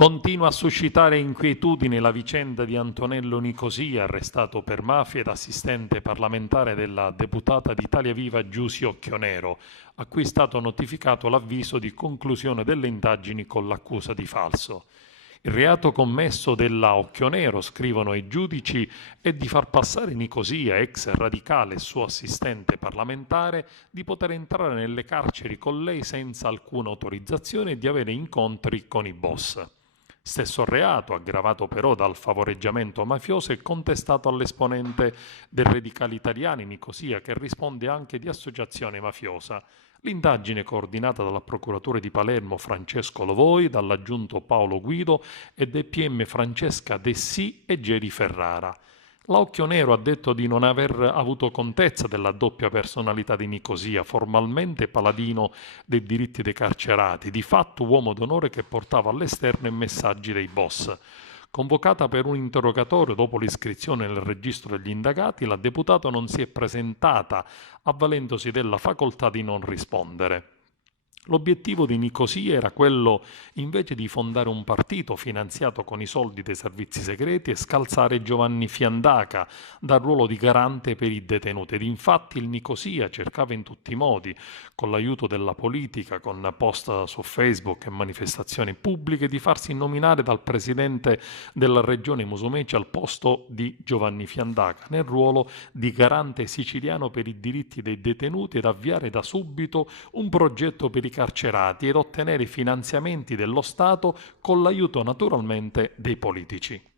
Continua a suscitare inquietudine la vicenda di Antonello Nicosia, arrestato per mafia ed assistente parlamentare della deputata di Italia Viva Giusy Occhionero, a cui è stato notificato l'avviso di conclusione delle indagini con l'accusa di falso. Il reato commesso della Occhionero, scrivono i giudici, è di far passare Nicosia, ex radicale e suo assistente parlamentare, di poter entrare nelle carceri con lei senza alcuna autorizzazione e di avere incontri con i boss. Stesso reato, aggravato però dal favoreggiamento mafioso, è contestato all'esponente dei radicali italiani Nicosia, che risponde anche di associazione mafiosa. L'indagine, coordinata dalla procuratore di Palermo Francesco Lovoi, dall'aggiunto Paolo Guido e dai PM Francesca Dessì e Geri Ferrara. La Occhionero ha detto di non aver avuto contezza della doppia personalità di Nicosia, formalmente paladino dei diritti dei carcerati, di fatto uomo d'onore che portava all'esterno i messaggi dei boss. Convocata per un interrogatorio dopo l'iscrizione nel registro degli indagati, la deputata non si è presentata, avvalendosi della facoltà di non rispondere. L'obiettivo di Nicosia era quello invece di fondare un partito finanziato con i soldi dei servizi segreti e scalzare Giovanni Fiandaca dal ruolo di garante per i detenuti. Ed infatti il Nicosia cercava in tutti i modi, con l'aiuto della politica, con post su Facebook e manifestazioni pubbliche, di farsi nominare dal presidente della regione Musumeci al posto di Giovanni Fiandaca nel ruolo di garante siciliano per i diritti dei detenuti ed avviare da subito un progetto per i carcerati ed ottenere finanziamenti dello Stato con l'aiuto naturalmente dei politici.